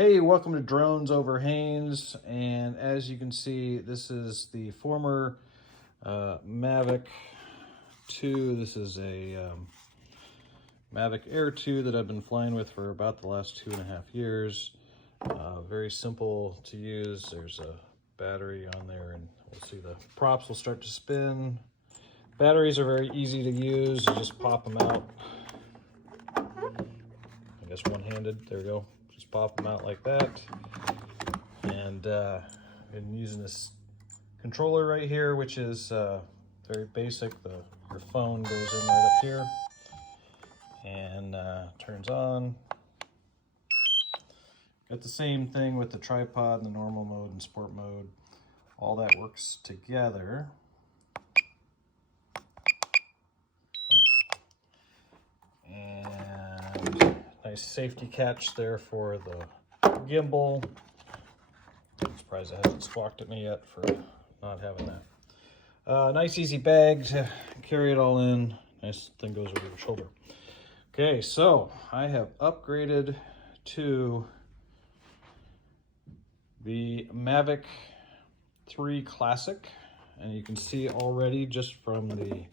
Hey, welcome to Drones Over Haines, and as you can see, this is the former Mavic 2. This is a Mavic Air 2 that I've been flying with for about the last 2.5 years. Very simple to use. There's a battery on there, and we'll see the props will start to spin. Batteries are very easy to use. You just pop them out. I guess one-handed. There we go. Just pop them out like that. And I'm using this controller right here, which is very basic. Your phone goes in right up here and turns on. Got the same thing with the tripod and the normal mode and sport mode. All that works together. And nice safety catch there for the gimbal. I'm surprised it hasn't squawked at me yet for not having that. Nice easy bag to carry it all in. Nice thing goes over your shoulder. Okay, so I have upgraded to the Mavic 3 Classic, and you can see already just from the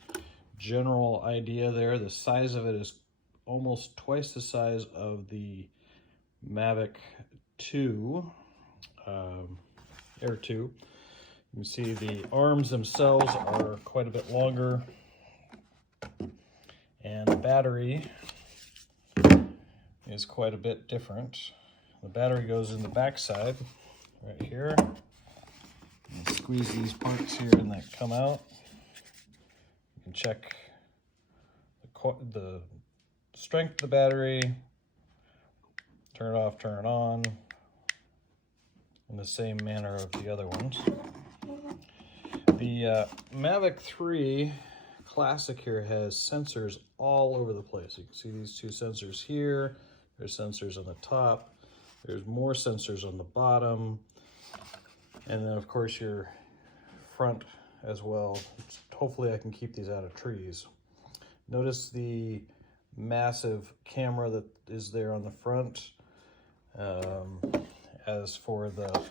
general idea there, the size of it is almost twice the size of the Mavic 2, Air 2. You can see the arms themselves are quite a bit longer, and the battery is quite a bit different. The battery goes in the back side right here. You squeeze these parts here and they come out. You can check the strength of the battery, turn it off, turn it on, in the same manner of the other ones. The Mavic 3 Classic here has sensors all over the place. You can see these two sensors here. There's sensors on the top. There's more sensors on the bottom. And then, of course, your front as well. Hopefully I can keep these out of trees. Notice the massive camera that is there on the front. As for the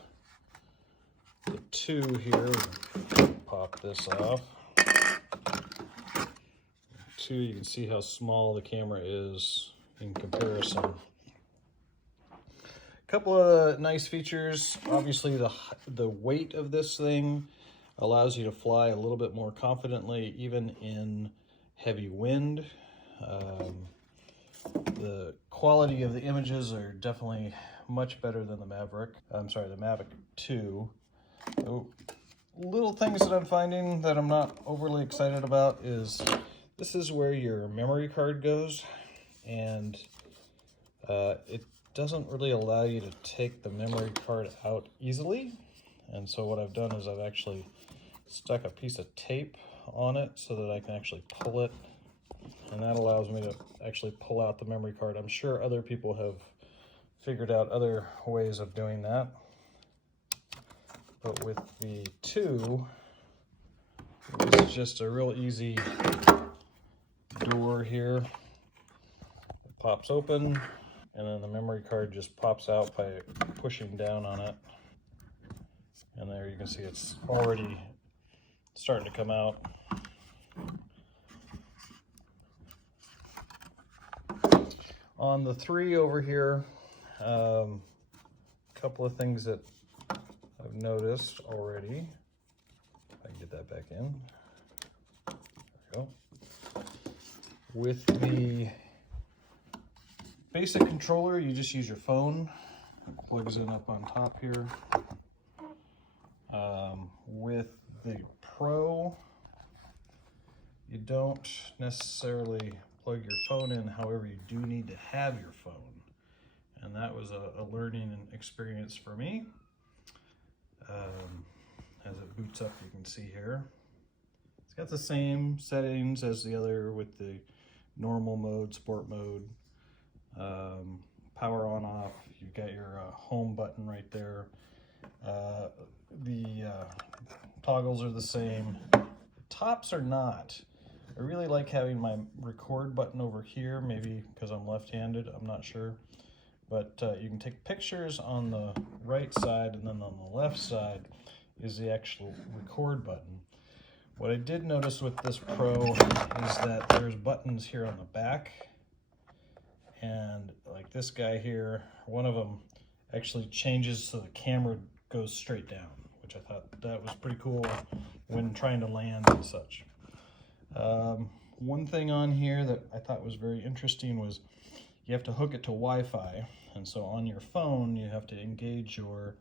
two here, pop this off. Two, you can see how small the camera is in comparison. A couple of nice features. Obviously, the weight of this thing allows you to fly a little bit more confidently, even in heavy wind. The quality of the images are definitely much better than the Mavic 2. So, little things that I'm finding that I'm not overly excited about is this is where your memory card goes, and it doesn't really allow you to take the memory card out easily. And so what I've done is I've actually stuck a piece of tape on it so that I can actually pull it, and that allows me to actually pull out the memory card. I'm sure other people have figured out other ways of doing that, but with the 2, it's just a real easy door here. It pops open, and then the memory card just pops out by pushing down on it. And there you can see it's already starting to come out. On the 3 over here, a couple of things that I've noticed already. If I can get that back in. There we go. With the basic controller, you just use your phone. It plugs in up on top here. With the Pro, you don't necessarily plug your phone in, however, you do need to have your phone. And that was a learning experience for me. As it boots up, you can see here. It's got the same settings as the other with the normal mode, sport mode, power on off. You've got your home button right there. The toggles are the same. The tops are not. I really like having my record button over here, maybe because I'm left-handed, I'm not sure. but you can take pictures on the right side, and then on the left side is the actual record button. What I did notice with this Pro is that there's buttons here on the back, and like this guy here, one of them actually changes so the camera goes straight down, which I thought that was pretty cool when trying to land and such. One thing on here that I thought was very interesting was you have to hook it to Wi-Fi, and so on your phone you have to engage your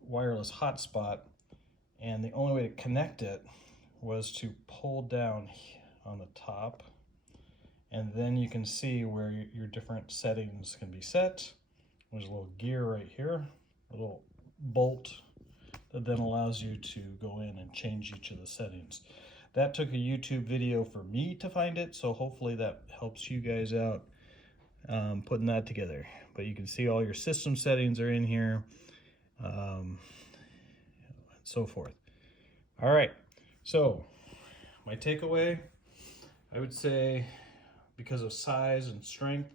wireless hotspot, and the only way to connect it was to pull down on the top, and then you can see where your different settings can be set. There's a little gear right here, a little bolt that then allows you to go in and change each of the settings. That took a YouTube video for me to find it, so hopefully that helps you guys out putting that together. But you can see all your system settings are in here, and so forth. All right, so my takeaway, I would say, because of size and strength,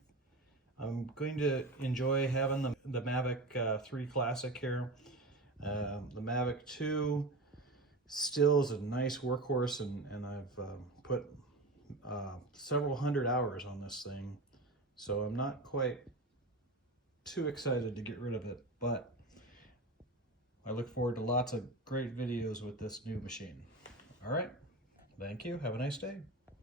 I'm going to enjoy having the Mavic 3 Classic here. The Mavic 2 still is a nice workhorse, and I've put several hundred hours on this thing, so I'm not quite too excited to get rid of it, but I look forward to lots of great videos with this new machine. All right, thank you. Have a nice day.